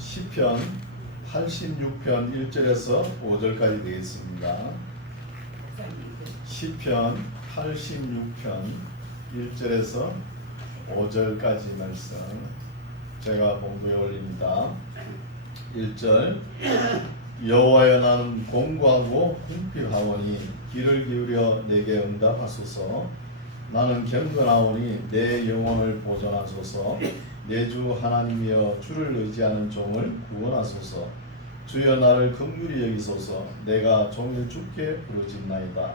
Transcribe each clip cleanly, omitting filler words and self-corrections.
시편 86편 1절에서 5절까지 되겠습니다. 시편 86편 1절에서 5절까지 말씀 제가 공부해 올립니다. 1절 여호와여 나는 공고하고 궁핍하오니 귀를 기울여 내게 응답하소서. 나는 경건하오니 내 영혼을 보존하소서. 내 주 하나님이여 주를 의지하는 종을 구원하소서. 주여 나를 긍휼히 여기소서. 내가 종일 주께 부르짖나이다.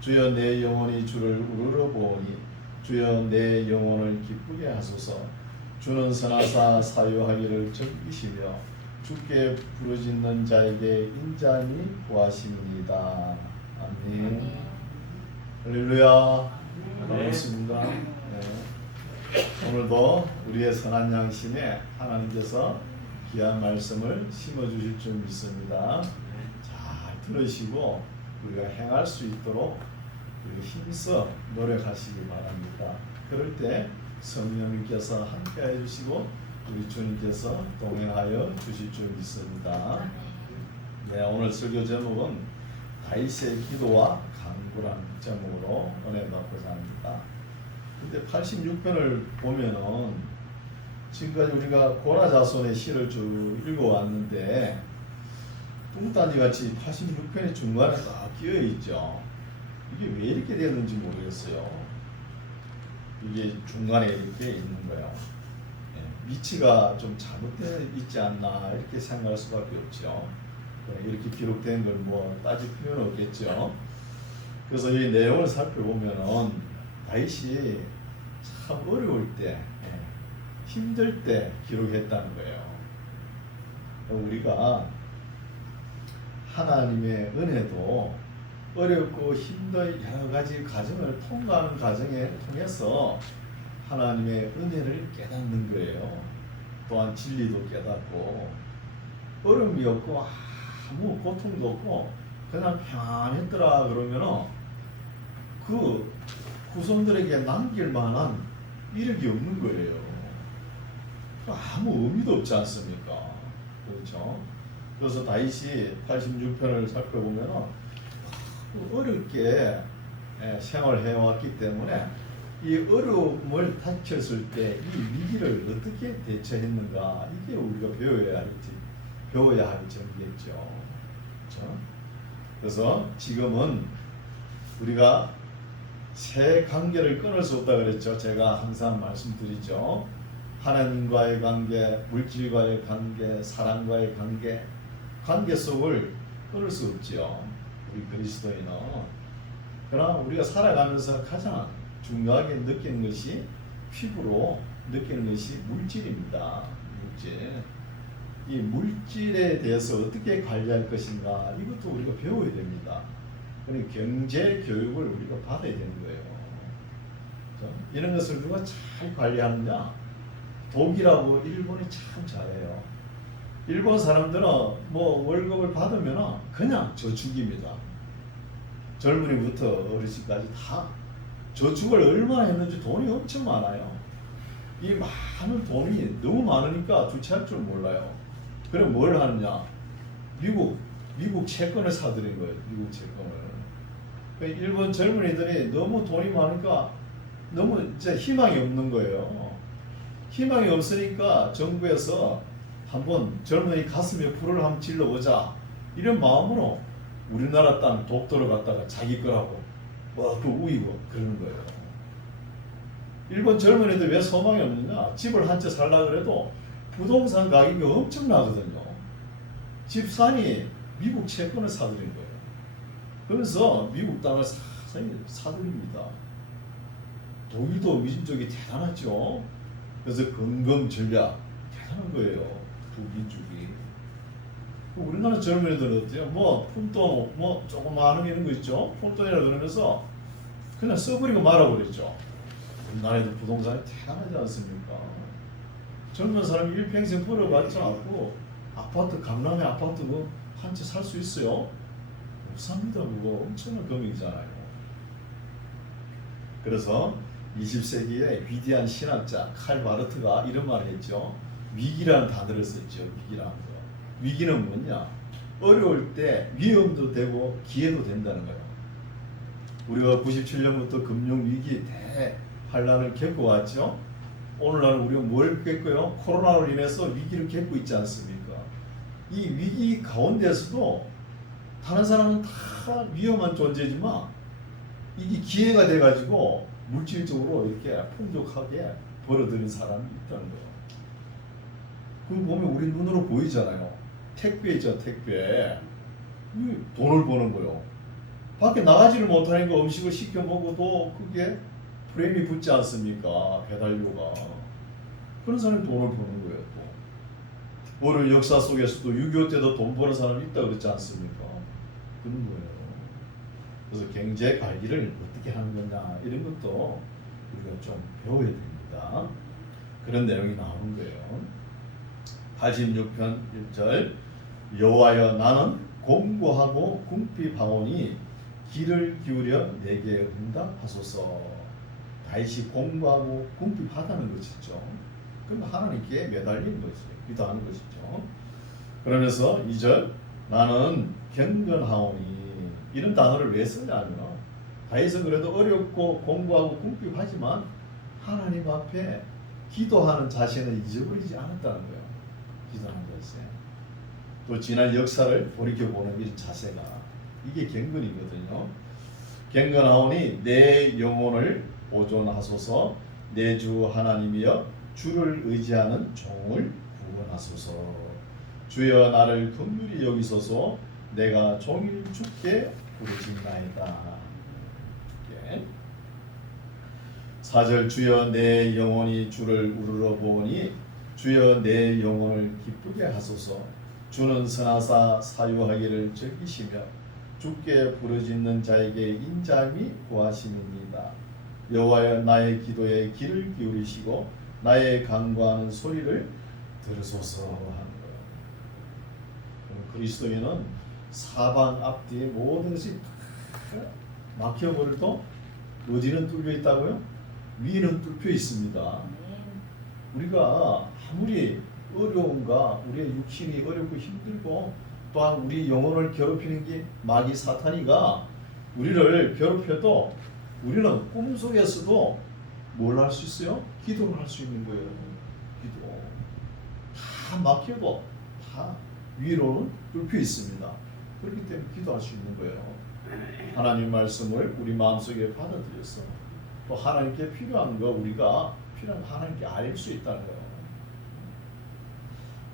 주여 내 영혼이 주를 우러러 보오니 주여 내 영혼을 기쁘게 하소서. 주는 선하사 사유하기를 즐기시며 주께 부르짖는 자에게 인자니 구하심이니이다. 아멘. 할렐루야. 반갑습니다. 오늘도 우리의 선한 양심에 하나님께서 귀한 말씀을 심어주실 줄 믿습니다. 잘 들으시고 우리가 행할 수 있도록 힘써 노력하시기 바랍니다. 그럴 때 성령님께서 함께해 주시고 우리 주님께서 동행하여 주실 줄 믿습니다. 오늘 설교 제목은 다윗의 기도와 간구라는 제목으로 은혜 받고자 합니다. 근데 86편을 보면은 지금까지 우리가 고라자손의 시를 쭉 읽어왔는데 뚱딴지 같이 86편의 중간에 딱 끼어 있죠. 이게 왜 이렇게 됐는지 모르겠어요. 이게 중간에 이렇게 있는 거예요. 위치가 좀 잘못되어 있지 않나 이렇게 생각할 수밖에 없죠. 이렇게 기록된 걸 뭐 따질 필요는 없겠죠. 그래서 이 내용을 살펴보면은 다윗이 참 어려울 때, 힘들 때 기록했다는 거예요. 우리가 하나님의 은혜도 어렵고 힘든 여러 가지 과정을 통과하는 과정에 통해서 하나님의 은혜를 깨닫는 거예요. 또한 진리도 깨닫고 어려움이 없고 아무 고통도 없고 그냥 평안했더라 그러면은 그 후손들에게 남길 만한 이력이 없는 거예요. 아무 의미도 없지 않습니까? 그렇죠? 그래서 다윗이 86편을 살펴보면 어렵게 생활해 왔기 때문에 이 어려움을 닥쳤을 때 이 위기를 어떻게 대처했는가 이게 우리가 배워야 할 점이겠죠. 그렇죠? 그래서 지금은 우리가 새 관계를 끊을 수 없다 그랬죠. 제가 항상 말씀드리죠. 하나님과의 관계, 물질과의 관계, 사랑과의 관계 속을 끊을 수 없죠. 우리 그리스도인은. 그러나 우리가 살아가면서 가장 중요하게 느끼는 것이 피부로 느끼는 것이 물질입니다. 물질. 이 물질에 대해서 어떻게 관리할 것인가 이것도 우리가 배워야 됩니다. 그러니까 경제 교육을 우리가 받아야 되는 거예요. 그렇죠? 이런 것을 누가 잘 관리하느냐? 독일하고 일본이 참 잘해요. 일본 사람들은 뭐 월급을 받으면 그냥 저축입니다. 젊은이부터 어르신까지 다 저축을 얼마나 했는지 돈이 엄청 많아요. 이 많은 돈이 너무 많으니까 주체할 줄 몰라요. 그럼 뭘 하느냐? 미국 채권을 사들인 거예요. 미국 채권을. 일본 젊은이들이 너무 돈이 많으니까 너무 이제 희망이 없는 거예요. 희망이 없으니까 정부에서 한번 젊은이 가슴에 불을 한번 질러보자 이런 마음으로 우리나라 땅 독도를 갖다가 자기 거라고 그 우기고 그러는 거예요. 일본 젊은이들 왜 소망이 없느냐? 집을 한 채 살려고 그래도 부동산 가격이 엄청나거든요. 집산이 미국 채권을 사들인 거예요. 그래서 미국 땅을 사들입니다. 독일도 민족이 대단하죠. 그래서 건강 전략 대단한 거예요. 두 민족이. 우리나라 젊은이들은 어때요? 뭐 푼돈 뭐 조그마한 이런 거 있죠. 푼돈이라 그러면서 그냥 써버리고 말아버렸죠. 우리나라에도 부동산이 대단하지 않습니까? 젊은 사람이 일평생 벌어봤지 않고 아파트 강남의 아파트 뭐 한 채 살 수 있어요? 못 삽니다. 그거 엄청난 금액이잖아요. 그래서 20세기의 위대한 신학자 칼 바르트가 이런 말을 했죠. 위기라는 단어를 썼죠. 위기라는 거. 위기는 뭐냐? 어려울 때 위험도 되고 기회도 된다는 거예요. 우리가 97년부터 금융위기 대환란을 겪어왔죠. 오늘날 우리가 뭘 겪어요? 코로나로 인해서 위기를 겪고 있지 않습니까? 이 위기 가운데서도 다른 사람은 다 위험한 존재지만 이게 기회가 돼가지고 물질적으로 이렇게 풍족하게 벌어들인 사람이 있다는 거예요. 그걸 보면 우리 눈으로 보이잖아요. 택배죠, 택배. 돈을 버는 거예요. 밖에 나가지를 못하니까 음식을 시켜 먹어도 그게 프레임이 붙지 않습니까? 배달료가. 그런 사람이 돈을 버는 거예요. 또 오늘 역사 속에서도 6.25 때도 돈 버는 사람이 있다고 그랬지 않습니까? 그런 거예요. 그래서 경제 관리를 어떻게 하는 거냐 이런 것도 우리가 좀 배워야 됩니다. 그런 내용이 나오는 거예요. 86편 1절 여호와여 나는 공고하고 궁핍하오니 귀를 기울여 내게 응답하소서. 다윗이 공고하고 궁핍하다는 것이죠. 그럼 하나님께 매달리는 것이죠. 기도하는 것이죠. 그러면서 2절 나는 경건하오니 이런 단어를 왜 쓰냐면 다윗은 그래도 어렵고 공고하고 궁핍하지만 하나님 앞에 기도하는 자신을 잊어버리지 않았다는 거예요. 기도하는 것에 또 지난 역사를 돌이켜보는 이 자세가 이게 경건이거든요. 경건하오니 내 영혼을 보존하소서. 내 주 하나님이여 주를 의지하는 종을 구원하소서. 주여 나를 긍휼히 여기소서. 내가 종일 주께 부르짖나이다. 4절 주여 내 영혼이 주를 우러러 보니 주여 내 영혼을 기쁘게 하소서. 주는 선하사 사유하기를 즐기시며 주께 부르짖는 자에게 인자함이 구하심입니다. 여호와여 나의 기도에 귀를 기울이시고 나의 간구하는 소리를 들으소서 하는 거예요. 그리스도인은 사방 앞뒤 모든 것이 막혀버려도 어디는 뚫려 있다고요? 위는 뚫혀 있습니다. 우리가 아무리 어려움과 우리의 육신이 어렵고 힘들고 또한 우리 영혼을 괴롭히는 게 마귀 사탄이가 우리를 괴롭혀도 우리는 꿈속에서도 뭘 할 수 있어요? 기도를 할 수 있는 거예요. 기도. 다 막혀도 다 위로는 뚫혀 있습니다. 그렇기 때문에 기도할 수 있는 거예요. 하나님 말씀을 우리 마음속에 받아들여서 또 하나님께 필요한 거 우리가 필요한 하나님께 알릴 수 있다는 거예요.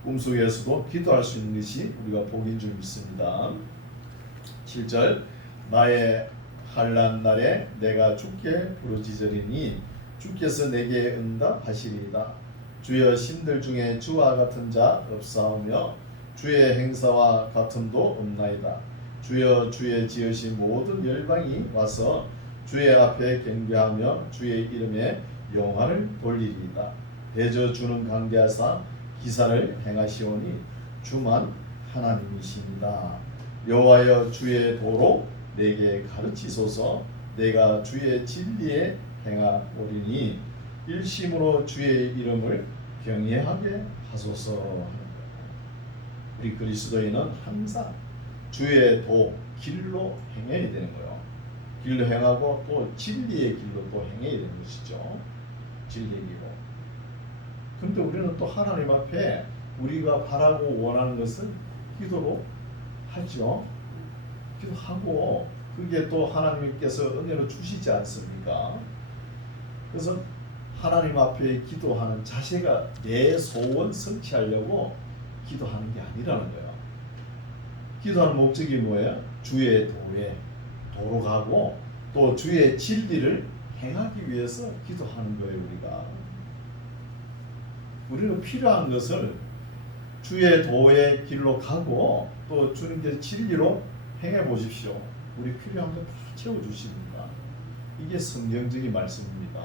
꿈속에서도 기도할 수 있는 것이 우리가 복인 줄 믿습니다. 7절 나의 환난 날에 내가 주께 부르짖으리니 주께서 내게 응답하시리이다. 주여 신들 중에 주와 같은 자 없사오며 주의 행사와 같음도 없나이다. 주여 주의 지으신 모든 열방이 와서 주의 앞에 경배하며 주의 이름에 영화를 돌리리이다. 대저 주는 강대하사 기사를 행하시오니 주만 하나님이십니다. 여호와여 주의 도로 내게 가르치소서. 내가 주의 진리에 행하오리니 일심으로 주의 이름을 경외하게 하소서. 우리 그리스도인은 항상 주의 도, 길로 행해야 되는 거예요. 길로 행하고 또 진리의 길로 또 행해야 되는 것이죠. 진리의 길로. 근데 우리는 또 하나님 앞에 우리가 바라고 원하는 것은 기도로 하죠. 기도하고 그게 또 하나님께서 은혜로 주시지 않습니까? 그래서 하나님 앞에 기도하는 자세가 내 소원 성취하려고 기도하는 게 아니라는 거예요. 기도하는 목적이 뭐예요? 주의 도에 도로 가고 또 주의 진리를 행하기 위해서 기도하는 거예요. 우리는 필요한 것을 주의 도의 길로 가고 또 주님께서 진리로 행해 보십시오. 우리 필요한 거 다 채워주십니다. 이게 성경적인 말씀입니다.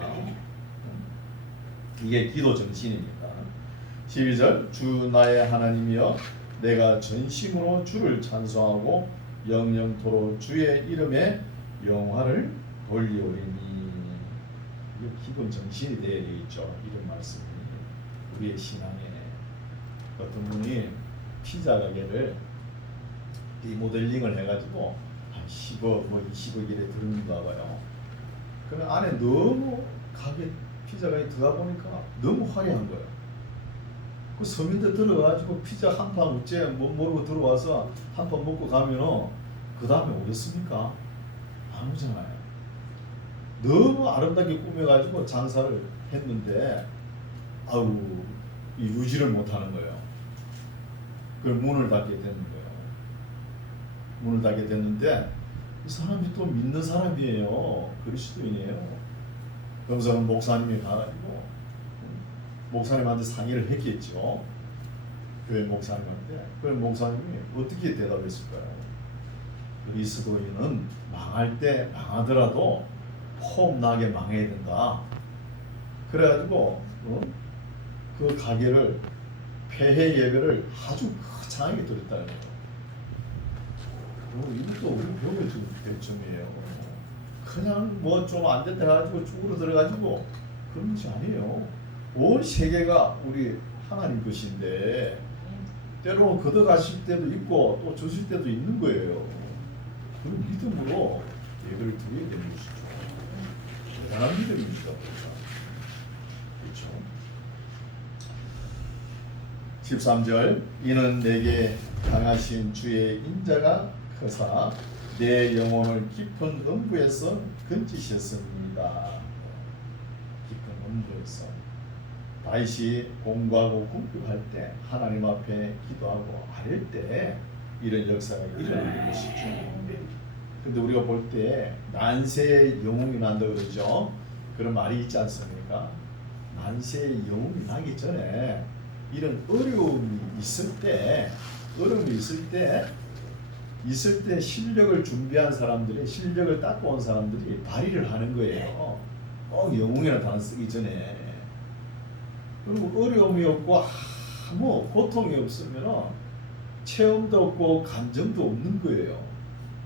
이게 기도 정신입니다. 12절 주 나의 하나님이여 내가 전심으로 주를 찬송하고 영영토록 주의 이름에 영화를 돌리오리니. 이게 기본 정신이 되어 있죠. 이런 말씀이 우리의 신앙에 어떤 분이 피자 가게를 리모델링을 해가지고 한 10억, 뭐 20억이래 들었는가 봐요. 그러면 안에 너무 피자 가게 들어가 보니까 너무 화려한 거예요. 그 서민들 들어가지고 피자 한 판 어째 뭐 모르고 들어와서 한 판 먹고 가면은 그 다음에 오겠습니까? 안 오잖아요. 너무 아름답게 꾸며가지고 장사를 했는데 아우 이 유지를 못하는 거예요. 그걸 문을 닫게 되는 거예요. 문을 닫게 됐는데 이 사람이 또 믿는 사람이에요. 그리스도인이에요. 그래서 목사님이 가가지고 목사님한테 상의를 했겠죠. 교회 목사님한테. 그 목사님이 어떻게 대답했을까요? 그리스도인은 망할 때 망하더라도 폼나게 망해야 된다. 그래가지고 그 가게를 폐해 예배를 아주 거창하게 드렸다는 거예요. 이것도 우리 배워야 될 점이에요. 그냥 뭐 좀 안 됐다 가지고 죽으러 들어가지고 그런 것이 아니에요. 온 세계가 우리 하나님 것인데 때로 걷어가실 때도 있고 또 주실 때도 있는 거예요. 그런 믿음으로 예배를 드려야 되는 것이죠. 대단한 믿음입니다. 그렇죠. 13절 이는 내게 강하신 주의 인자가 크사 내 영혼을 깊은 음부에서 건지셨습니다. 깊은 음부에서 다윗이 공부하고 궁핍할 때 하나님 앞에 기도하고 아릴 때 이런 역사가 일어나는 것이죠. 근데 우리가 볼 때 난세의 영웅이 난다 그러죠. 그런 말이 있지 않습니까? 난세의 영웅이 나기 전에 이런 어려움이 있을 때 실력을 준비한 사람들이 실력을 닦아온 사람들이 발휘를 하는 거예요. 꼭 영웅이라는 단어 쓰기 전에. 그리고 어려움이 없고 아무 고통이 없으면 체험도 없고 감정도 없는 거예요.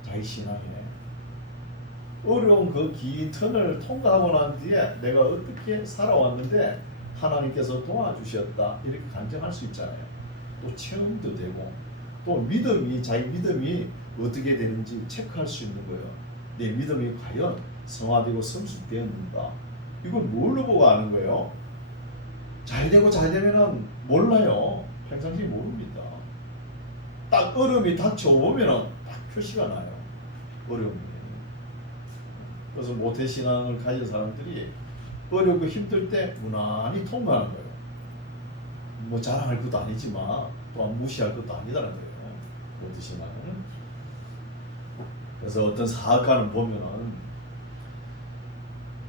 자기 신앙에. 어려운 그 긴 턴을 통과하고 난 뒤에 내가 어떻게 살아왔는데 하나님께서 도와주셨다 이렇게 간증할 수 있잖아요. 또 체험도 되고 또 자기 믿음이 어떻게 되는지 체크할 수 있는 거예요. 내 믿음이 과연 성화되고 성숙되었는가? 이걸 뭘로 보고 아는 거예요? 잘 되면은 몰라요. 평상시에 모릅니다. 딱 어려움이 닥쳐오면은 딱 표시가 나요. 어려움이. 그래서 모태신앙을 가진 사람들이 어렵고 힘들 때 무난히 통과하는 거예요. 뭐 자랑할 것도 아니지만 또한 무시할 것도 아니다는 거예요. 모태신앙은. 그래서 어떤 사학가는 보면은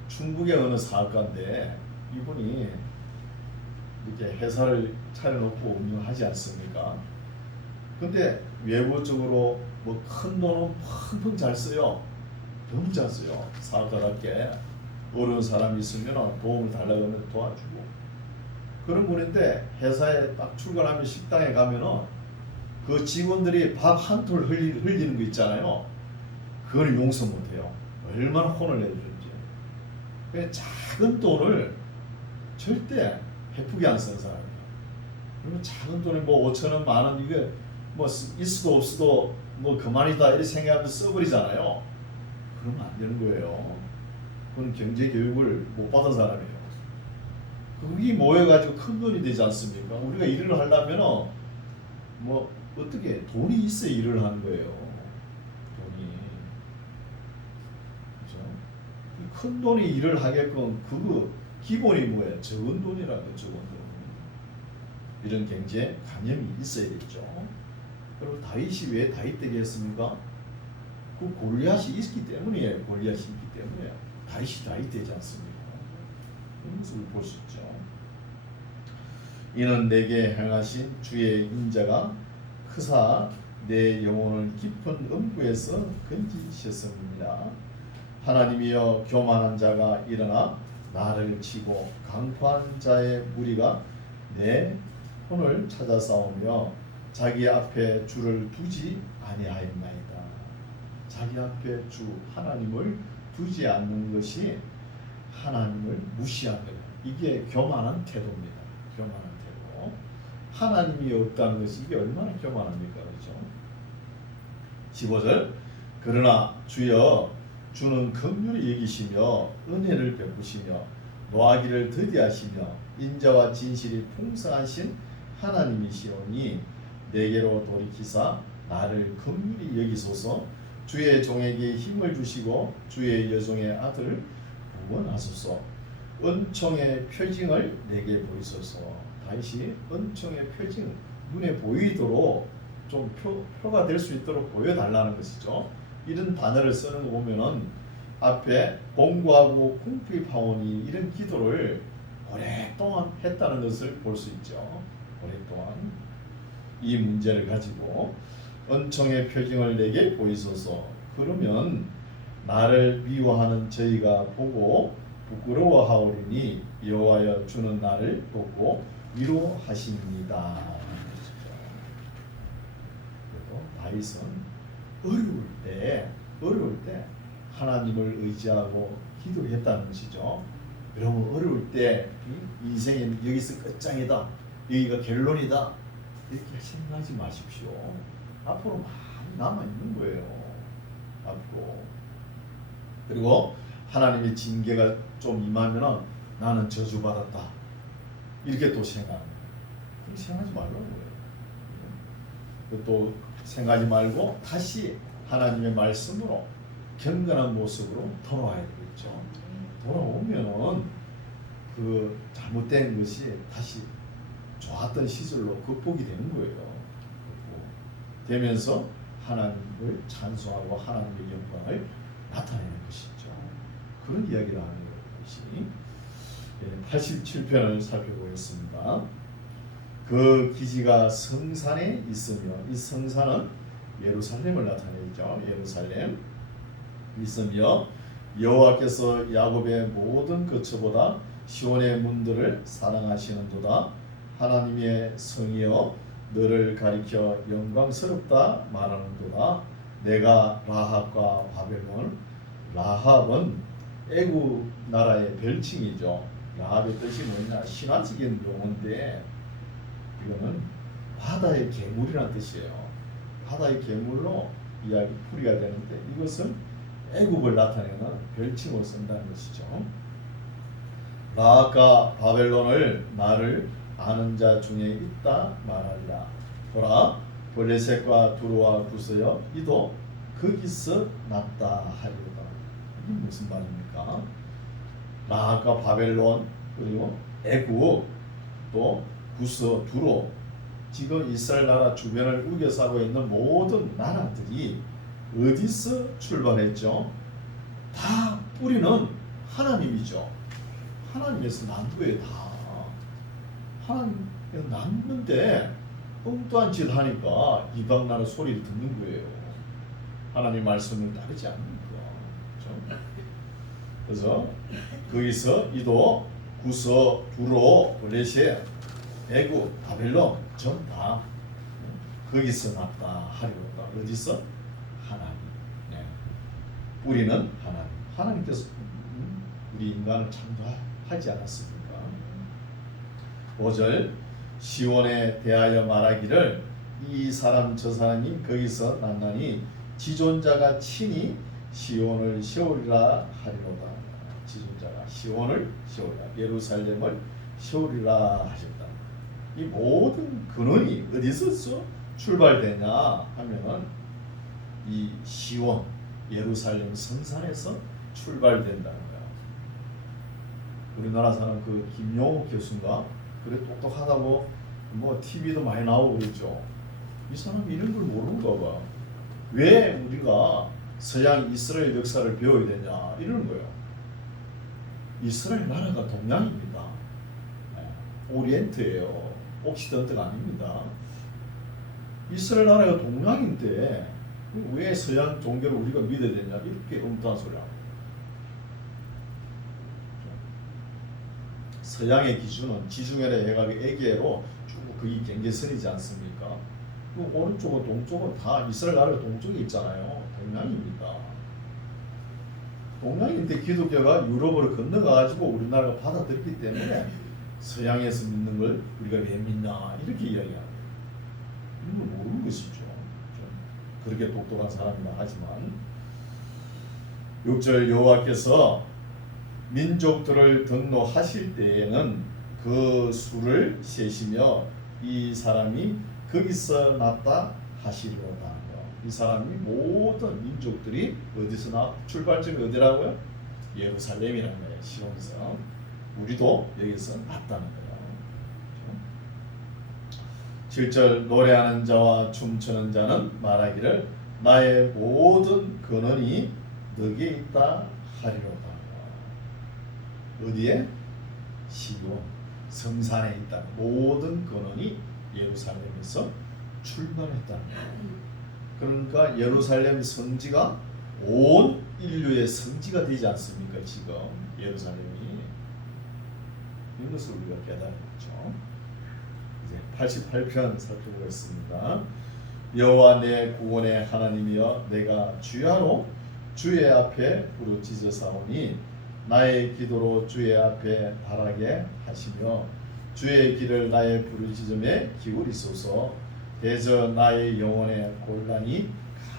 충북의 어느 사학가인데 이분이 이렇게 회사를 차려놓고 운영하지 않습니까? 근데 외부적으로 뭐 큰 돈은 펑펑 잘 써요. 너무 잘 써요. 사업가답게 어려운 사람이 있으면 도움을 달라고 하면 도와주고 그런 분인데 회사에 딱 출근하면 식당에 가면은 그 직원들이 밥 한 톨 흘리는 거 있잖아요. 그걸 용서 못해요. 얼마나 혼을 내주는지. 그 작은 돈을 절대 베푸게 안 쓰는 사람이에요. 그러면 작은 돈이 뭐 5,000원, 만원 이게 뭐 있어도 없어도 뭐 그만이다 이렇게 생각하면서 써버리잖아요. 그러면 안 되는 거예요. 그건 경제 교육을 못 받은 사람이에요. 그게 모여가지고 큰 돈이 되지 않습니까? 우리가 일을 하려면 뭐 어떻게 돈이 있어야 일을 하는 거예요. 돈이. 그렇죠? 큰 돈이 일을 하게끔 그 기본이 뭐예요? 적은 돈이라고 적은 돈. 이런 경제 관념이 있어야겠죠. 그리고 다윗이 왜 다윗 되게 했습니까? 그 골리앗이 있기 때문이에요. 골리앗이 있기 때문에 다윗이 다윗 되지 않습니까? 이런 모습을 볼 수 있죠. 이는 내게 행하신 주의 인자가 크사 내 영혼을 깊은 음부에서 건지셨습니다. 하나님이여 교만한 자가 일어나 나를 치고 강포한 자의 무리가 내 손을 찾아 싸우며 자기 앞에 주를 두지 아니하였나이다. 자기 앞에 주 하나님을 두지 않는 것이 하나님을 무시한 거예요. 이게 교만한 태도입니다. 교만한 태도. 하나님이 없다는 것이 이게 얼마나 교만합니까? 그렇죠? 15절 그러나 주여 주는 긍휼히 여기시며 은혜를 베푸시며 노하기를 더디하시며 인자와 진실이 풍성하신 하나님이시오니 내게로 돌이키사 나를 긍휼히 여기소서 주의 종에게 힘을 주시고 주의 여종의 아들을 구원하소서 은총의 표징을 내게 보이소서. 다시 은총의 표징 눈에 보이도록 좀 표가 될 수 있도록 보여달라는 것이죠. 이런 단어를 쓰는 거 보면은 앞에 공고하고 궁핍하오니 이런 기도를 오랫동안 했다는 것을 볼 수 있죠. 오랫동안 이 문제를 가지고 은총의 표징을 내게 보이소서. 그러면 나를 미워하는 저희가 보고 부끄러워하오리니 여호와여 주는 나를 돕고 위로하십니다. 그리고 다윗은 어려울 때 하나님을 의지하고 기도했다는 것이죠. 여러분 어려울 때 인생은 여기서 끝장이다, 여기가 결론이다 이렇게 생각하지 마십시오. 앞으로 많이 남아 있는 거예요. 앞으로. 그리고 하나님의 징계가 좀 임하면은 나는 저주받았다 이렇게 또 생각합니다. 그렇게 생각하지 말라고요. 또 생각하지 말고 다시 하나님의 말씀으로 경건한 모습으로 돌아와야 되겠죠. 돌아오면은 그 잘못된 것이 다시 좋았던 시절로 극복이 되는 거예요. 되면서 하나님을 찬송하고 하나님의 영광을 나타내는 것이죠. 그런 이야기를 하는 것이 87편을 살펴보겠습니다. 그 기지가 성산에 있으며 이 성산은 예루살렘을 나타내죠. 예루살렘 있으며 여호와께서 야곱의 모든 거처보다 시온의 문들을 사랑하시는도다. 하나님의 성이여 너를 가리켜 영광스럽다 말하는도다. 내가 라합과 바벨론, 라합은 애굽 나라의 별칭이죠. 라합의 뜻이 뭐냐? 신화적인 용어인데 이거는 바다의 괴물이라는 뜻이에요. 바다의 괴물로 이야기 풀이가 되는데 이것은 애굽을 나타내는 별칭으로 쓴다는 것이죠. 라합과 바벨론을 나를 아는 자 중에 있다 말하리라. 보라 블레셋과 두로와 구스여 이도 거기서 났다 하리로다. 이게 무슨 말입니까? 라합과 바벨론 그리고 애굽 또 구스 두로 지금 이스라엘 나라 주변을 우겨싸고 있는 모든 나라들이 어디서 출발했죠? 다 뿌리는 하나님이죠. 하나님에서 난 거예요. 다 하나님에서 났는데 엉뚱한 짓 하니까 이방 나라 소리를 듣는 거예요. 하나님 말씀을 따르지 않는 거. 그래서 거기서 이도 구서 두로 블레셋 애굽 바벨론 전 다 거기서 났다 하리로다. 어디서? 하나님. 네. 뿌리는 하나님. 하나님께서 우리 인간을 창조하지 않았습니까? 5절 시온에 대하여 말하기를 이 사람 저 사람이 거기서 났나니 지존자가 친히 시온을 세우리라 하리로다. 지존자가 시온을 세우리라. 예루살렘을 세우리라 하셨다. 이 모든 근원이 어디서 출발되냐 하면은 이 시온 예루살렘 성산에서 출발된다는 거야. 우리나라 사람 그 김용옥 교수인가 그래 똑똑하다고 뭐 TV도 많이 나오고 그랬죠. 이 사람이 이런 걸 모르는가 봐. 왜 우리가 서양 이스라엘 역사를 배워야 되냐 이러는 거예요. 이스라엘 나라가 동양입니다. 오리엔트예요. 옥시던트가 아닙니다. 이스라엘 나라가 동양인데 왜 서양 종교를 우리가 믿어야 되냐 이렇게 엉뚱한 소리야. 서양의 기준은 지중해라 해가지고 에게로 쭉 그게 경계선이지 않습니까? 그 오른쪽은 동쪽은 다 이스라엘 나라가 동쪽에 있잖아요. 동양입니다. 동양인데 기독교가 유럽으로 건너가지고 우리나라가 받아들였기 때문에 서양에서 믿는 걸 우리가 왜 믿나 이렇게 이야기하는 이런 걸 모르는 것이죠. 좀 그렇게 똑똑한 사람이라 하지만 6절 여호와께서 민족들을 등록하실 때에는 그 수를 세시며 이 사람이 거기서 났다 하시리로다. 이 사람이 모든 민족들이 어디서 나 출발점이 어디라고요? 예루살렘이라는 거예요. 시온성. 우리도 여기서 났다는 거예요. 7절 노래하는 자와 춤추는 자는 말하기를 나의 모든 근원이 너게 있다 하리로다. 어디에? 시온 성산에 있다. 모든 근원이 예루살렘에서 출발했다는 거예요. 그러니까 예루살렘 성지가 온 인류의 성지가 되지 않습니까? 지금 예루살렘이 이것을 우리가 깨달았죠. 이제 88편 살펴보겠습니다. 여호와 내 구원의 하나님이여 내가 주야로 주의 앞에 부르짖으사오니 나의 기도로 주의 앞에 달하게 하시며 주의 길을 나의 부르짖음에 기울이소서. 대저 나의 영혼의 곤란이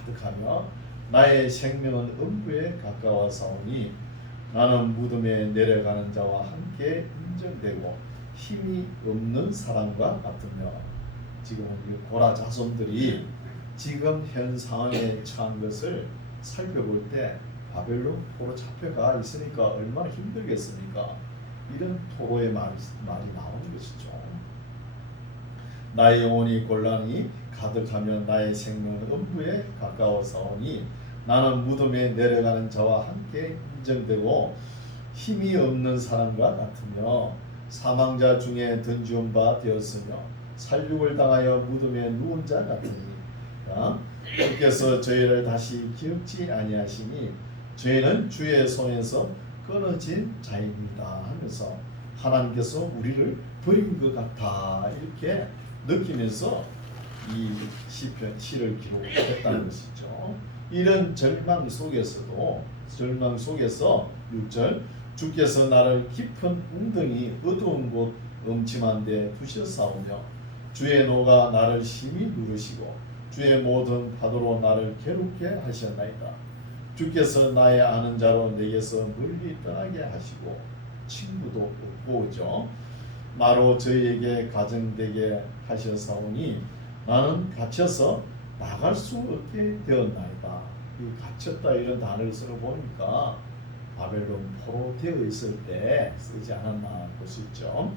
가득하며 나의 생명은 음부에 가까워사오니 나는 무덤에 내려가는 자와 함께 인정되고 힘이 없는 사람과 같으며. 지금 고라 자손들이 지금 현 상황에 처한 것을 살펴볼 때 바벨론 포로 잡혀가 있으니까 얼마나 힘들겠습니까? 이런 토로의 말이 나오는 것이죠. 나의 영혼이 곤란이 가득하면 나의 생명은 음부에 가까워서오니 나는 무덤에 내려가는 자와 함께 인정되고 힘이 없는 사람과 같으며 사망자 중에 던지운 바 되었으며 살육을 당하여 무덤에 누운 자 같으니 주께서 저희를 다시 기억지 아니하시니 저희는 주의 손에서 끊어진 자입니다 하면서 하나님께서 우리를 버린 것 같아 이렇게 느끼면서 이 시를 기록했다는 것이죠. 이런 절망 속에서 6절 주께서 나를 깊은 웅덩이 어두운 곳 음침한 데 두셨사오며 주의 노가 나를 심히 누르시고 주의 모든 파도로 나를 괴롭게 하셨나이다. 주께서 나의 아는 자로 내게서 멀리 떠나게 하시고 친구도 없고죠. 나로 저희에게 가정되게 하셨사오니 나는 갇혀서 나갈 수 없게 되었나이다. 이 갇혔다 이런 단어를 써보니까 바벨론 포로 되어 있을 때 쓰지 않았나 볼 수 있죠.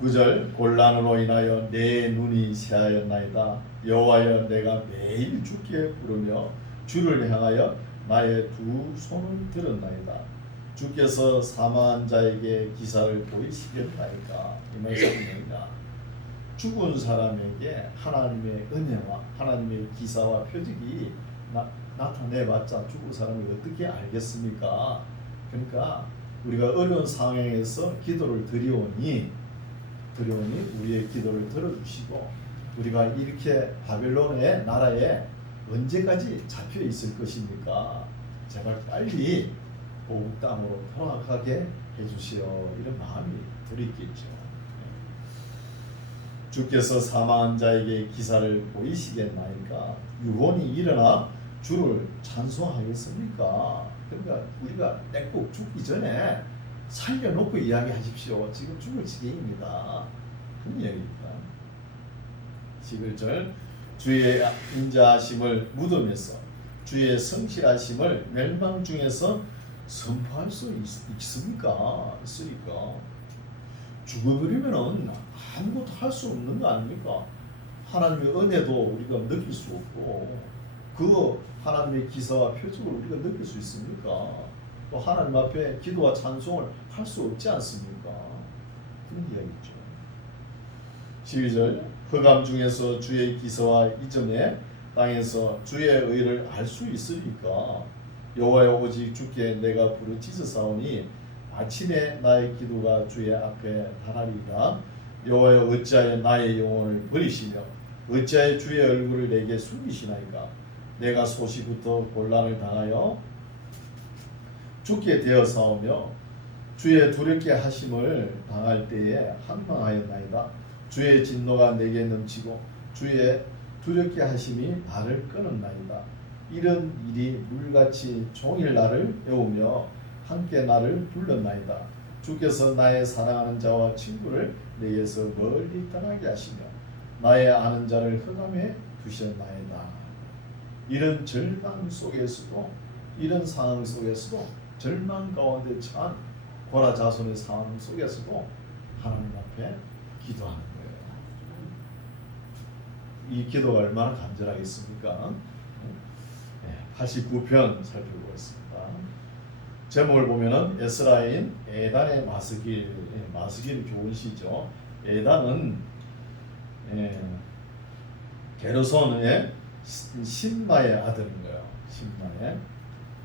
9절 곤란으로 인하여 내 눈이 새하였나이다. 여호와여 내가 매일 주께 부르며 주를 향하여 나의 두 손을 들었나이다. 주께서 사망한 자에게 기사를 보이시겠나이까. 이 말씀입니다. 죽은 사람에게 하나님의 은혜와 하나님의 기사와 표적이 나타내봤자 죽은 사람이 어떻게 알겠습니까? 그러니까 우리가 어려운 상황에서 기도를 드리오니 우리의 기도를 들어주시고 우리가 이렇게 바벨론의 나라에 언제까지 잡혀 있을 것입니까? 제발 빨리 고국 땅으로 돌아가게 해주시오. 이런 마음이 들있겠죠. 주께서 사망한 자에게 기사를 보이시겠나이까? 유언이 일어나 주를 찬송하겠습니까? 그러니까 우리가 꼭 죽기 전에 살려놓고 이야기하십시오. 지금 죽을 지경입니다. 그런 이야기입니다. 11절 주의 인자하심을 무덤에서 주의 성실하심을 멸망 중에서 선포할 수 있습니까? 있으니까 죽어버리면 아무것도 할 수 없는 거 아닙니까? 하나님의 은혜도 우리가 느낄 수 없고 그 하나님의 기사와 표적을 우리가 느낄 수 있습니까? 또 하나님 앞에 기도와 찬송을 할 수 없지 않습니까? 그런 이야기죠. 12절 흑암 중에서 주의 기사와 이전에 땅에서 주의 의를 알 수 있으리까? 여호와여 오직 주께 내가 부르짖으사오니 아침에 나의 기도가 주의 앞에 달하리이다. 여호와여 어찌하여 나의 영혼을 버리시며 어찌하여 주의 얼굴을 내게 숨기시나이까? 내가 소시부터 곤란을 당하여 죽게 되어사오며 주의 두렵게 하심을 당할 때에 한망하였나이다. 주의 진노가 내게 넘치고 주의 두렵게 하심이 나를 끊었나이다. 이런 일이 물같이 종일 나를 애우며 함께 나를 불렀나이다. 주께서 나의 사랑하는 자와 친구를 내게서 멀리 떠나게 하시며 나의 아는 자를 흑암에 두셨나이다. 이런 절망 속에서도, 이런 상황 속에서도, 절망 가운데 처한 고라 자손의 상황 속에서도 하나님 앞에 기도하는 거예요. 이 기도가 얼마나 간절하겠습니까? 89편 살펴보겠습니다. 제목을 보면은 에스라인 에단의 마스길, 마스길이 좋은 시죠. 에단은 게르손의 신마의 아들인 거예요. 신마의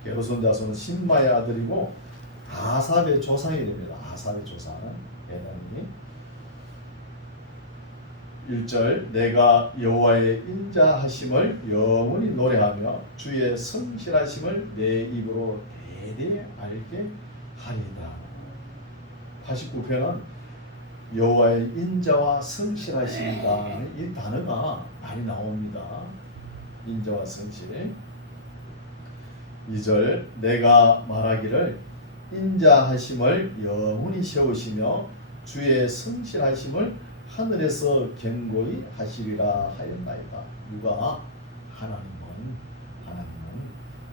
게르손 자손은 신마의 아들이고 아삽의 조상이 됩니다. 아삽의 조상은 에단이 1절 내가 여호와의 인자하심을 영원히 노래하며 주의 성실하심을 내 입으로 대대 알게 하리이다. 89편은 여호와의 인자와 성실하심이다. 이 단어가 많이 나옵니다. 인자와 성실. 2절 내가 말하기를 인자하심을 영원히 세우시며 주의 성실하심을 하늘에서 견고히 하시리라 하였나이다. 누가? 하나님은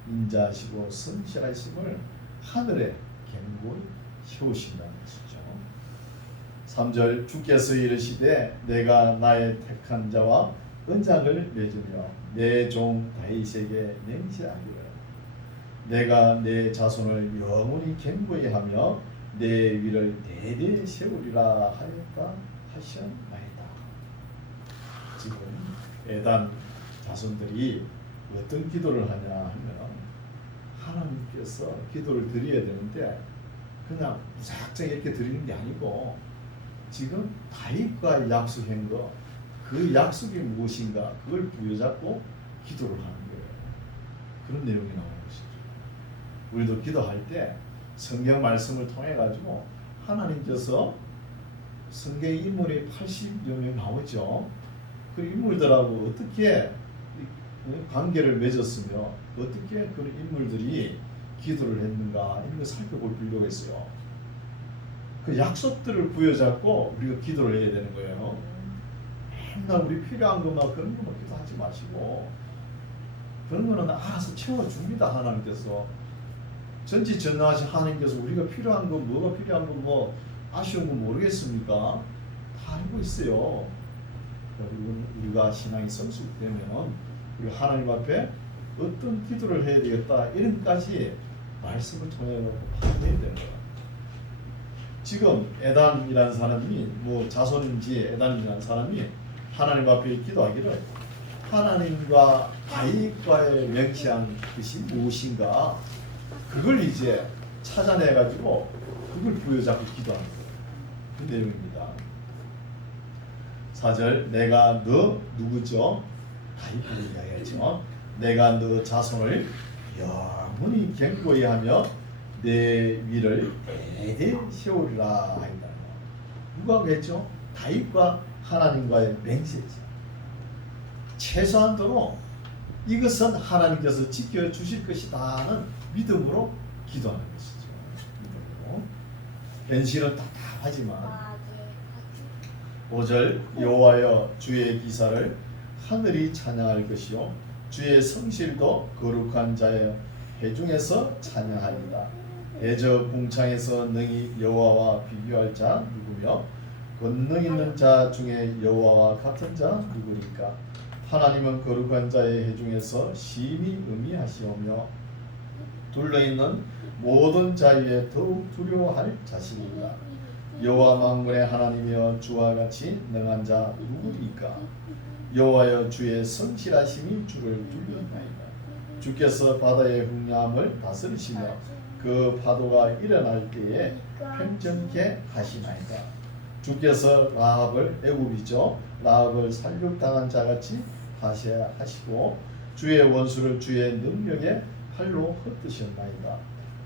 인자하시고 성실하심을 하늘에 견고히 세우신다는 것이죠. 3절 주께서 이르시되 내가 나의 택한 자와 언약을 맺으며 내 종 다윗에게 맹세하기를 내가 내 자손을 영원히 견고히 하며 내 위를 대대 세우리라 하였다 하셨나이다. 지금 에단 자손들이 어떤 기도를 하냐 하면 하나님께서 기도를 드려야 되는데 그냥 무작정 이렇게 드리는 게 아니고 지금 다윗과 약속한 거, 그 약속이 무엇인가 그걸 부여잡고 기도를 하는 거예요. 그런 내용이 나오는 것이죠. 우리도 기도할 때 성경 말씀을 통해 가지고 하나님께서 성경 인물이 80여 명 나오죠. 그 인물들하고 어떻게 관계를 맺었으며 어떻게 그런 인물들이 기도를 했는가 이런 걸 살펴볼 필요가 있어요. 그 약속들을 부여잡고 우리가 기도를 해야 되는 거예요. 맨날 우리 필요한 것만 그런 것만 기도하지 마시고 그런 거는 알아서 채워줍니다. 하나님께서 전지전능하신 하나님께서 우리가 필요한 거 뭐가 필요한 거 뭐 아쉬운 거 모르겠습니까? 다 알고 있어요. 우리가 신앙이 성숙되면 우리 하나님 앞에 어떤 기도를 해야 되겠다 이런까지 말씀을 통해 판단해야 되는 거예요. 지금 에단이라는 사람이 뭐 자손인지 에단이라는 사람이 하나님 앞에 기도하기를 하나님과 다윗과의 맹세한 것이 무엇인가 그걸 이제 찾아내 가지고 그걸 부여잡고 기도하는 거예요. 그 내용입니다. 4절 내가 너 누구죠? 다윗을 이야기했죠. 내가 너 자손을 영원히 견고히 하며 내 위를 대대 세우리라 하였다. 누가 그랬죠? 다윗과 하나님과의 맹세죠. 최소한도로 이것은 하나님께서 지켜주실 것이다는 믿음으로 기도하는 것이죠. 믿음으로. 현실은 답답하지만 5절 여호와여 주의 기사를 하늘이 찬양할 것이요 주의 성실도 거룩한 자의 회중에서 찬양하리다. 대저 궁창에서 능히 여호와와 비교할 자 누구며 권능 있는 자 중에 여호와와 같은 자 누구니까. 하나님은 거룩한 자의 회중에서 심히 의미하시오며 둘러있는 모든 자 위에 더욱 두려워할 자신이다. 여호와 만군의 하나님이여 주와 같이 능한 자 누구니까. 여호와여 주의 성실하심이 주를 둘렀나이다. 주께서 바다의 흉량함을 다스리시며 그 파도가 일어날 때에 평정케 하시나이다. 주께서 라합을 애굽이죠. 라합을 살육당한 자같이 하시고 주의 원수를 주의 능력에 칼로 흩으셨나이다.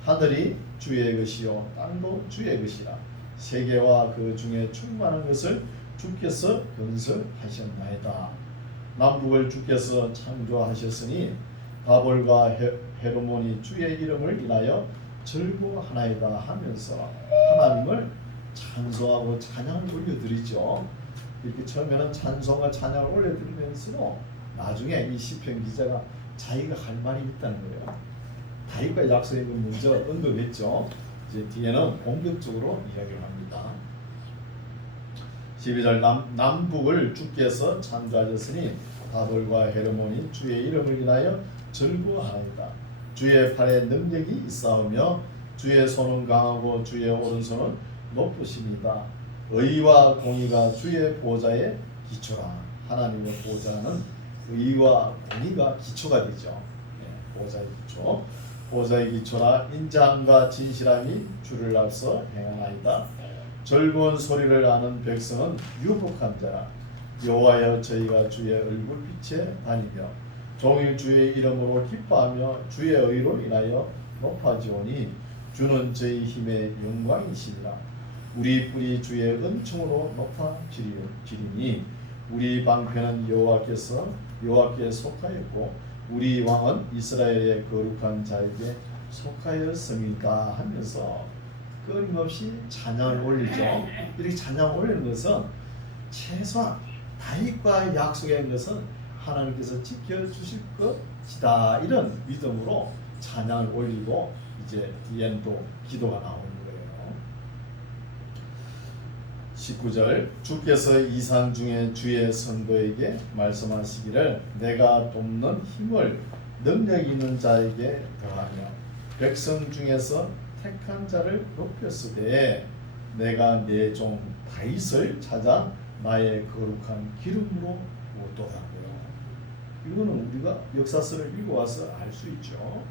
하늘이 주의 것이요 땅도 주의 것이라. 세계와 그 중에 충만한 것을 주께서 건설하셨나이다. 남북을 주께서 창조하셨으니 바볼과 헤르몬이 주의 이름을 인하여 즐거워하나이다 하면서 하나님을 찬송하고 찬양을 올려드리죠. 이렇게 처음에는 찬송과 찬양을 올려드리면서 나중에 이 시편 기자가 자기가 할 말이 있다는 거예요. 다윗과 약속의 걸 먼저 언급했죠. 이제 뒤에는 본격적으로 이야기를 합니다. 12절 남북을 주께서 창조하셨으니 바볼과 헤르몬이 주의 이름을 인하여 즐거워하나이다. 주의 팔에 능력이 있사오며 주의 손은 강하고 주의 오른손은 높으십니다. 의와 공의가 주의 보좌의 기초라. 하나님의 보좌는 의와 공의가 기초가 되죠. 네, 보좌의 기초. 보좌의 기초라. 인자함과 진실함이 주를 앞서 행하나이다. 즐거운 소리를 아는 백성은 유복한 자라. 여호와여 저희가 주의 얼굴빛에 다니며 종일 주의 이름으로 기뻐하며 주의 의로 인하여 높아지오니 주는 저희 힘의 영광이시니라. 우리 뿔이 주의 은총으로 높아지리니 우리 방패는 여호와께 속하였고 우리 왕은 이스라엘의 거룩한 자에게 속하였습니다 하면서 끊임없이 찬양을 올리죠. 이렇게 찬양을 올리는 것은 최소한 다윗과 약속한 것은 하나님께서 지켜주실 것이다 이런 믿음으로 찬양을 올리고 이제 뒤에는 또 기도가 나오는 거예요. 19절 주께서 이상 중에 주의 성도에게 말씀하시기를 내가 돕는 힘을 능력 있는 자에게 더하며 백성 중에서 택한 자를 높였으되 내가 내 종 다윗을 찾아 나의 거룩한 기름으로 얻도다고요. 이거는 우리가 역사서를 읽어와서 알 수 있죠.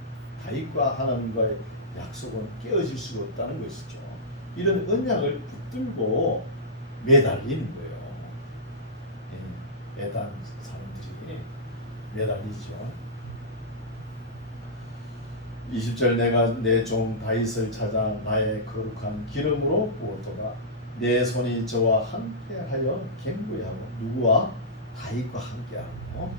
다윗과 하나님과의 약속은 깨어질 수가 없다는 것이죠. 이런 언약을 붙들고 매달리는 거예요. 매달 사람들이 매달리죠. 20절 내가 내 종 다윗을 찾아 나의 거룩한 기름으로 부었도다. 내 손이 저와 함께하여 견고히하고 누구와 다윗과 함께하고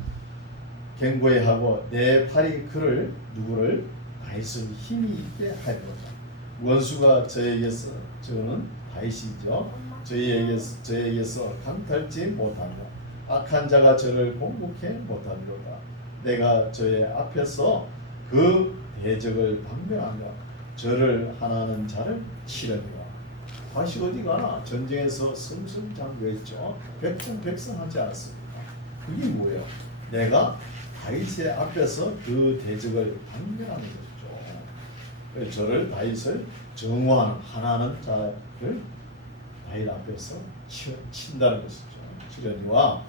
견고히하고 내 팔이 그를 누구를 다윗을 힘이 있게 하리로다. 원수가 저에게서 저는 다윗이죠. 저에게서 강탈지 못하리라. 악한 자가 저를 공격해 못하리로다. 내가 저의 앞에서 그 대적을 방면하며 저를 하나하는 자를 치려니라. 다시 어디 가나 전쟁에서 승승장구했죠. 백전백승하지 않습니다. 그게 뭐예요? 내가 다윗의 앞에서 그 대적을 방면하는 것이죠. 저를 다윗을 정화하는 하나하는 자를 다윗 앞에서 친다는 것이죠. 치려니와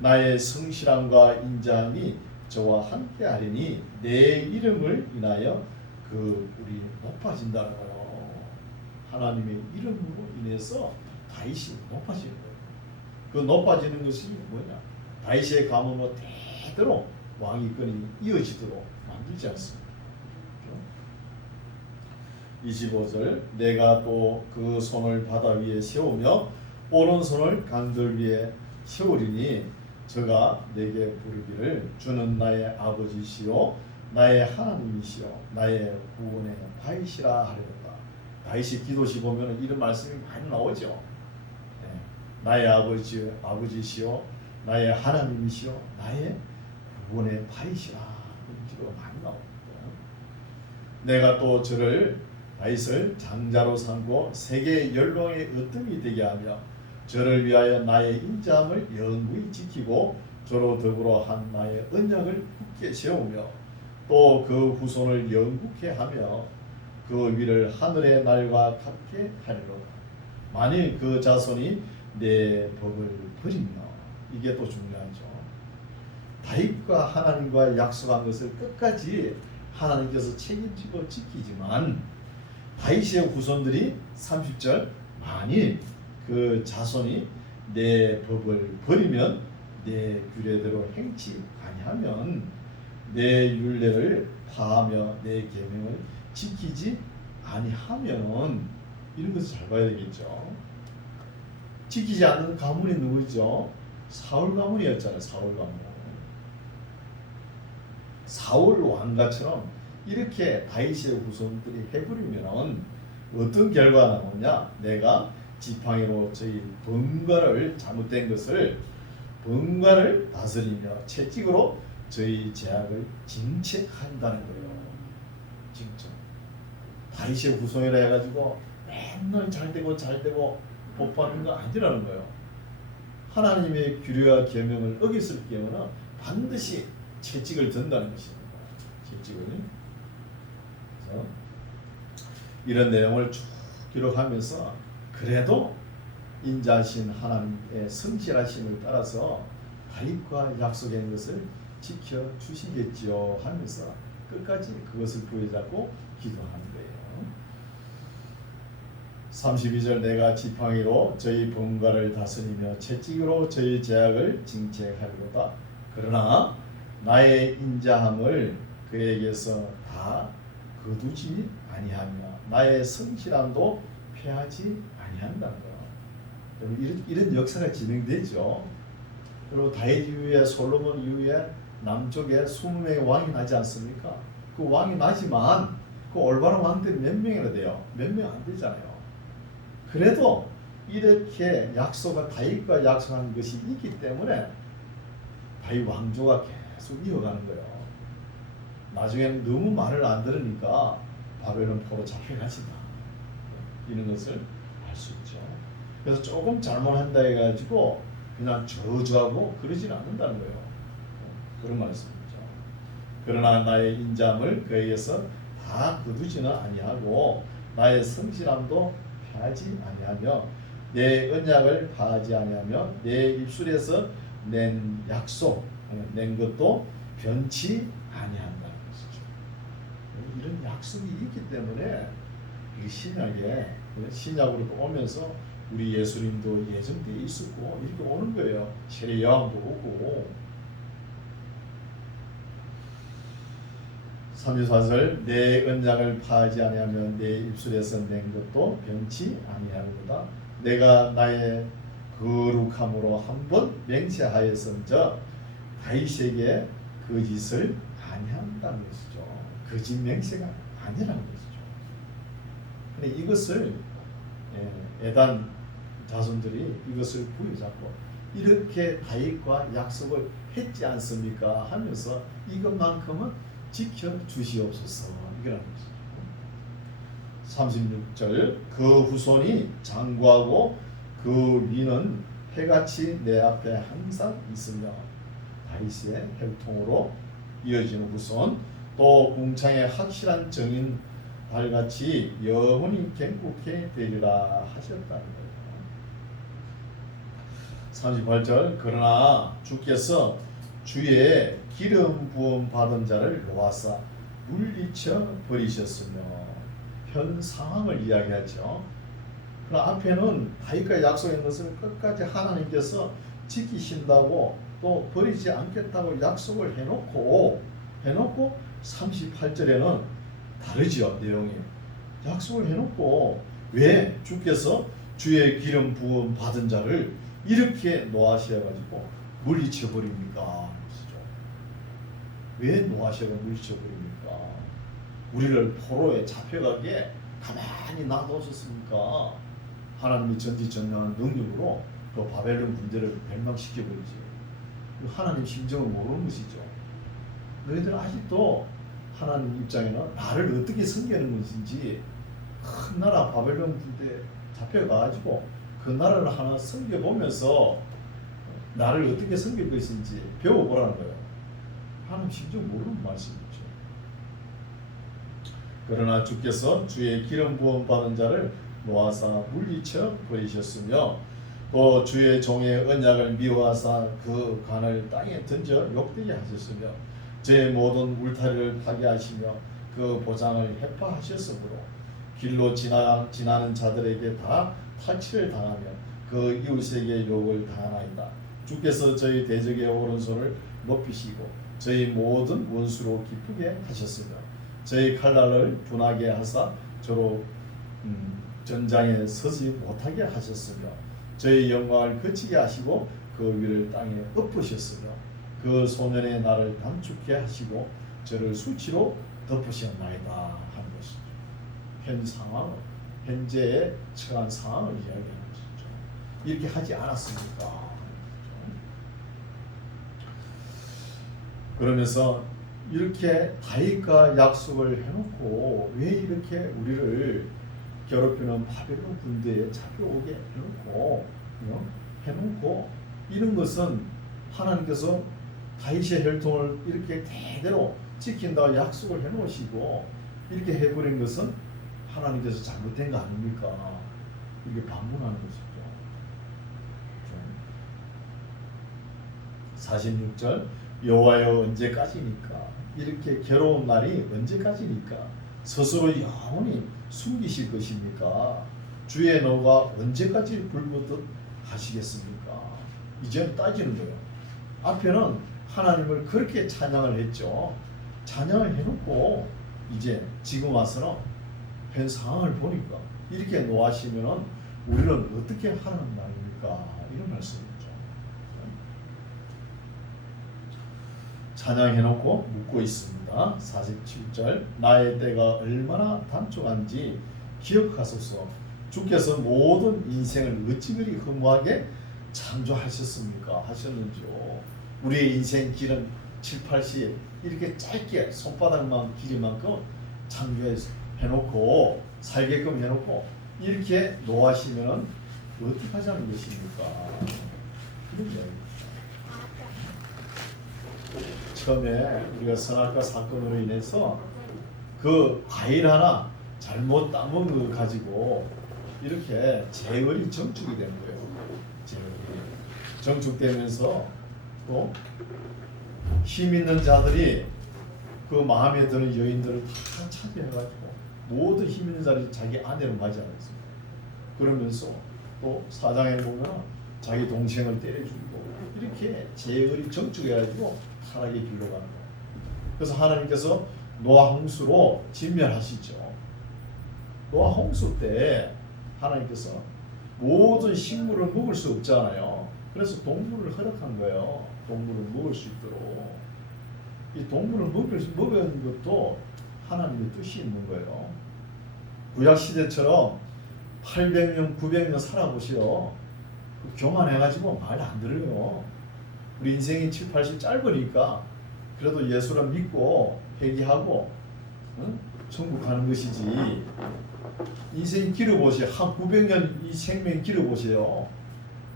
나의 성실함과 인자함이 저와 함께하리니 내 이름을 인하여 우리 높아진다는 거예요. 하나님의 이름으로 인해서 다윗이 높아지는 거예요. 그 높아지는 것이 뭐냐? 다윗의 가문으로 대대로 왕위권이 이어지도록 만들지 않습니다. 25절 내가 또 그 손을 바다 위에 세우며 오른손을 강들 위에 세우리니 저가 내게 부르기를 주는 나의 아버지시요 나의 하나님이시요 나의 구원의 바위시라 하리로다. 다윗의 기도시 보면 이런 말씀이 많이 나오죠. 네. 나의 아버지시요 나의 하나님이시요 나의 구원의 바위시라 이런 기도가 많이 나옵니다. 내가 또 다윗을 장자로 삼고 세계 열방의 으뜸이 되게 하며 저를 위하여 나의 인자함을 영구히 지키고 저로 더불어 한 나의 언약을 굳게 세우며 또 그 후손을 영국케 하며 그 위를 하늘의 날과 같게 하리로다. 만일 그 자손이 내 법을 버리며 이게 또 중요하죠. 다윗과 하나님과 약속한 것을 끝까지 하나님께서 책임지고 지키지만 다윗의 후손들이 30절 만일 그 자손이 내 법을 버리면 내 규례대로 행치 아니하면 내 율례를 파하며 내 계명을 지키지 아니하면 이런 것을 잘 봐야 되겠죠. 지키지 않는 가문이 누구죠? 사울 가문이었잖아요. 사울 가문. 사울 왕가처럼 이렇게 다윗의 후손들이 해버리면 어떤 결과가 나오냐? 내가 지팡이로 저희 번과를 잘못된 것을 번과를 다스리며 채찍으로 저희 제약을 징책한다는 거예요. 징책. 다윗의 후손이라 해가지고 맨날 잘되고 복받는 거 아니라는 거예요. 하나님의 규례와 계명을 어겼을 경우는 반드시 채찍을 든다는 것입니다. 채찍을. 그래서 이런 내용을 쭉 기록하면서 그래도 인자하신 하나님의 성실하심을 따라서 다윗과 약속한 것을 지켜주시겠지요 하면서 끝까지 그것을 부여잡고 기도하는 거예요. 32절 내가 지팡이로 저희 번과를 다스리며 채찍으로 저희 제약을 징책하리로다. 그러나 나의 인자함을 그에게서 다 거두지 아니하며 나의 성실함도 패하지 아니한다는 거예요. 이런 역사가 진행되죠. 그리고 다윗 이후에 솔로몬 이후에 남쪽에 20명의 왕이 나지 않습니까? 그 왕이 나지만 그 올바른 왕들이 몇 명이나 돼요? 몇 명 안 되잖아요. 그래도 이렇게 다윗과 약속한 것이 있기 때문에 다윗 왕조가 계속 이어가는 거예요. 나중에는 너무 말을 안 들으니까 바벨론 포로 잡혀가신다. 이런 것을 알 수 있죠. 그래서 조금 잘못한다 해가지고 그냥 저주하고 그러지는 않는다는 거예요. 그런 말씀이죠. 그러나 나의 인자함을 그에게서 다 거두지는 아니하고 나의 성실함도 패하지 아니하며 내 언약을 파하지 아니하며 내 입술에서 낸 약속 낸 것도 변치 아니한다는 것이죠. 이런 약속이 있기 때문에 신약으로 오면서 우리 예수님도 예전 때 있었고 이렇게 오는 거예요. 세례 요한도 오고. 34절 내 언약을 파하지 아니하며 내 입술에서 낸 것도 변치 아니하리로다. 내가 나의 거룩함으로 한번 맹세하였은즉 다윗에게 거짓을 아니한다는 것이죠. 거짓 맹세가 아니라는 것이죠. 근데 이것을 에단 자손들이 이것을 부여잡고 이렇게 다윗과 약속을 했지 않습니까? 하면서 이것만큼은 지켜주시옵소서 이거라는 것이죠. 36절 그 후손이 장구하고 그 위는 해같이 내 앞에 항상 있으며 다윗의 혈통으로 이어지는 후손 또 궁창의 확실한 정인 달같이 영원히 견고케 되리라 하셨다는 거예요. 38절 그러나 주께서 주의 기름 부음 받은 자를 놓아사 물리쳐 버리셨으며 현 상황을 이야기하죠. 그럼 앞에는 다윗과 약속한 것을 끝까지 하나님께서 지키신다고 또 버리지 않겠다고 약속을 해놓고 38절에는 다르죠. 내용이 약속을 해놓고 왜 주께서 주의 기름 부음 받은 자를 이렇게 노하셔가지고 물리쳐 버립니까? 왜 노하셔가 물리쳐 버립니까? 우리를 포로에 잡혀가게 가만히 놔두셨습니까? 하나님이 전지전능한 능력으로 그 바벨론 군대를 멸망시켜버리지. 하나님 심정을 모르는 것이죠. 너희들 아직도 하나님 입장에는 나를 어떻게 섬기는 것인지 큰 나라 바벨론 군대에 잡혀가지고 그 나라를 하나 섬겨보면서 나를 어떻게 섬길 것인지 배워보라는 거예요. 하나님 심정 모르는 말씀이죠. 그러나 주께서 주의 기름 부음 받은 자를 놓아사 물리쳐 버리셨으며 또 주의 종의 언약을 미워하사 그 관을 땅에 던져 욕되게 하셨으며 제 모든 울타리를 파괴하시며 그 보장을 해파하셨으므로 길로 지나는 자들에게 다 탈취를 당하며 그 이웃에게 욕을 당하나이다. 주께서 저희 대적의 오른손을 높이시고 저희 모든 원수로 기쁘게 하셨으며 저희 칼날을 분하게 하사 저로 전장에 서지 못하게 하셨으며 저희 영광을 거치게 하시고 그 위를 땅에 엎으셨으며 그 소년의 날을 단축해 하시고 저를 수치로 덮으셨나이다 하는 것이죠. 현 상황, 현재의 처한 상황을 이야기하는 것이죠. 이렇게 하지 않았습니까? 그러면서 이렇게 다윗과 약속을 해놓고 왜 이렇게 우리를 괴롭히는 바벨론 군대에 잡혀오게 해놓고 이런 것은 하나님께서 다윗의 혈통을 이렇게 대대로 지킨다고 약속을 해놓으시고 이렇게 해버린 것은 하나님께서 잘못된 거 아닙니까? 이게 반문하는 것이죠. 46절 여호와여 언제까지니까 이렇게 괴로운 날이 언제까지니까 스스로 영원히 숨기실 것입니까? 주의 노가 언제까지 불붙듯 하시겠습니까? 이제는 따지는 거예요. 앞에는 하나님을 그렇게 찬양을 했죠. 찬양을 해놓고 이제 지금 와서는 현 상황을 보니까 이렇게 노하시면은 우리는 어떻게 하는 말입니까? 이런 말씀이죠. 찬양해놓고 묻고 있습니다. 47절 나의 때가 얼마나 단축한지 기억하소서. 주께서 모든 인생을 어찌 그리 허무하게 창조하셨습니까? 하셨는지요. 우리의 인생 길은 7, 80 이렇게 짧게 손바닥만 길이만큼 창조해놓고 살게끔 해놓고 이렇게 노하시면 어떻게 하자는 것입니까? 그런 이야기입니다. 처음에 우리가 선악과 사건으로 인해서 그 과일 하나 잘못 따먹은 거 가지고 이렇게 재월이 정축이 된 거예요. 재월이 정축되면서 또 힘 있는 자들이 그 마음에 드는 여인들을 다 차지해가지고 모든 힘 있는 자들이 자기 아내로 맞이하였습니다. 그러면서 또 사장에 보면 자기 동생을 때려주고 이렇게 재월이 정축해가지고 타락의 길로 가는 거예요. 그래서 하나님께서 노아 홍수로 진멸하시죠. 노아 홍수 때 하나님께서 모든 식물을 먹을 수 없잖아요. 그래서 동물을 허락한 거예요. 동물을 먹을 수 있도록. 이 동물을 먹은 것도 하나님의 뜻이 있는 거예요. 구약시대처럼 800년, 900년 살아보시오. 교만해가지고 말 안 들어요. 우리 인생이 7, 80 짧으니까 그래도 예수를 믿고 회개하고 천국 가는 것이지. 인생 길어보세요. 한 900년 이 생명 길어보세요.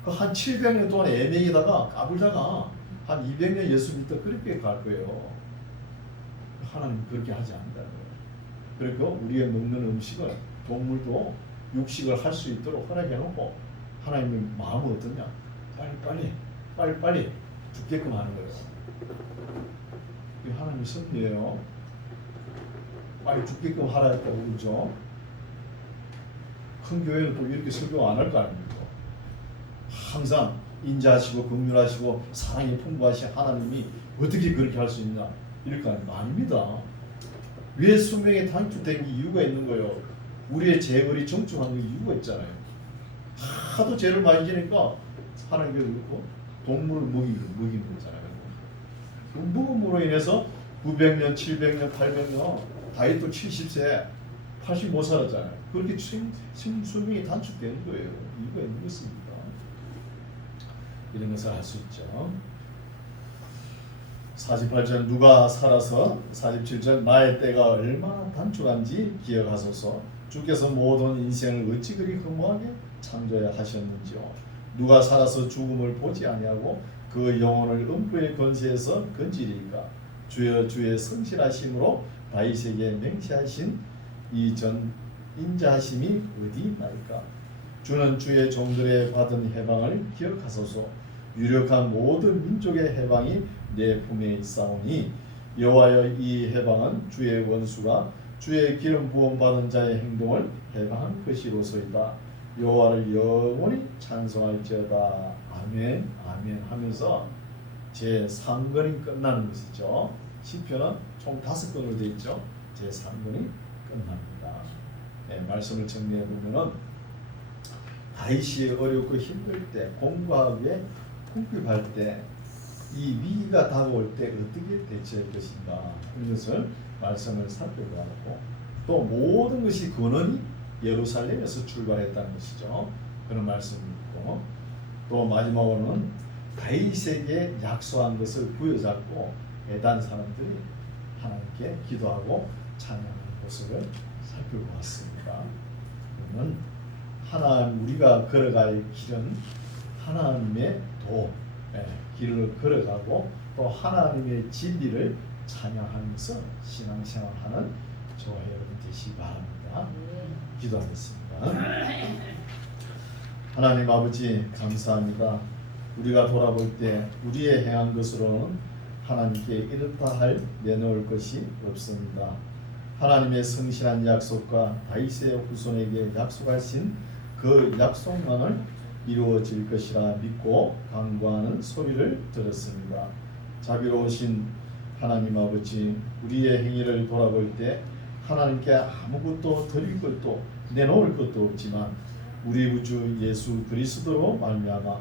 그 한 700년 동안 애매히다가 까불다가 한 200년 예수 믿다 그렇게 갈 거예요. 하나님 그렇게 하지 않는다는 거예요. 그리고 우리가 먹는 음식을 동물도 육식을 할 수 있도록 허락해놓고 하나님의 마음은 어떠냐? 빨리 죽게끔 하는 거예요. 이게 하나님의 섭리예요. 빨리 죽게끔 하라 했다고 그러죠. 큰 교회는 또 이렇게 설교 안 할 거 아닙니까? 항상 인자하시고 긍휼하시고 사랑이 풍부하신 하나님이 어떻게 그렇게 할 수 있냐 이럴 거 아닙니다. 왜 수명이 단축된 이유가 있는 거예요. 우리의 재벌이 정축한 이유가 있잖아요. 하도 죄를 많이 지니까 하나님께서 그렇고 동물을 먹이는 거잖아요. 그 먹음으로 인해서 900년, 700년, 800년 다윗도 70세, 80 못 살았잖아요. 그렇게 수명이 단축되는 거예요. 이유가 있는 것입니다. 이런 것을 알 수 있죠. 48절 누가 살아서 47절 나의 때가 얼마나 단축한지 기억하소서. 주께서 모든 인생을 어찌 그리 허무하게 창조하셨는지요. 누가 살아서 죽음을 보지 아니하고 그 영혼을 음부의 권세에서 건지리까. 주여 주의 성실하심으로 다윗에게 맹세하신 이 전 인자하심이 어디 있나이까. 주는 주의 종들의 받은 해방을 기억하소서. 유력한 모든 민족의 해방이 내 품에 있사오니 여호와여 이 해방은 주의 원수가 주의 기름 부음 받은 자의 행동을 해방한 것이로소이다. 여호와를 영원히 찬송할지어다. 아멘 아멘 하면서 제 3권이 끝나는 것이죠. 시편은 총 5권으로 되어 있죠. 제3권이 끝납니다. 네, 말씀을 정리해 보면은 다윗이 어렵고 힘들 때, 공부하기에 궁핍할 때, 이 위기가 다가올 때 어떻게 대처할 것인가, 이것을 말씀을 살펴보고, 또 모든 것이 근원이 예루살렘에서 출발했다는 것이죠. 그런 말씀이 있고, 또 마지막으로는 다윗에게 약속한 것을 부여잡고 애단 사람들이 하나님께 기도하고 찬양하는 모습을 살펴보았습니다. 그러면 우리가 걸어갈 길은 하나님의 길을 걸어가고 또 하나님의 진리를 찬양하면서 신앙생활하는 저와 여러분 되시기 바랍니다. 기도하겠습니다. 하나님 아버지 감사합니다. 우리가 돌아볼 때 우리의 행한 것으로는 하나님께 이렇다 할 내놓을 것이 없습니다. 하나님의 성실한 약속과 다윗의 후손에게 약속하신 그 약속만을 이루어질 것이라 믿고 간구하는 소리를 들었습니다. 자비로우신 하나님 아버지, 우리의 행위를 돌아볼 때 하나님께 아무것도 드릴 것도 내놓을 것도 없지만 우리 구주 예수 그리스도로 말미암아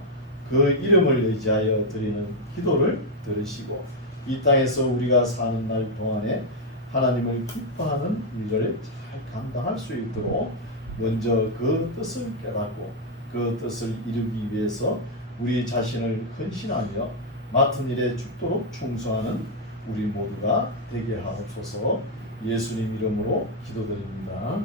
그 이름을 의지하여 드리는 기도를 들으시고 이 땅에서 우리가 사는 날 동안에 하나님을 기뻐하는 일을 잘 감당할 수 있도록 먼저 그 뜻을 깨닫고 그 뜻을 이루기 위해서 우리 자신을 헌신하며 맡은 일에 죽도록 충성하는 우리 모두가 되게 하옵소서. 예수님 이름으로 기도드립니다.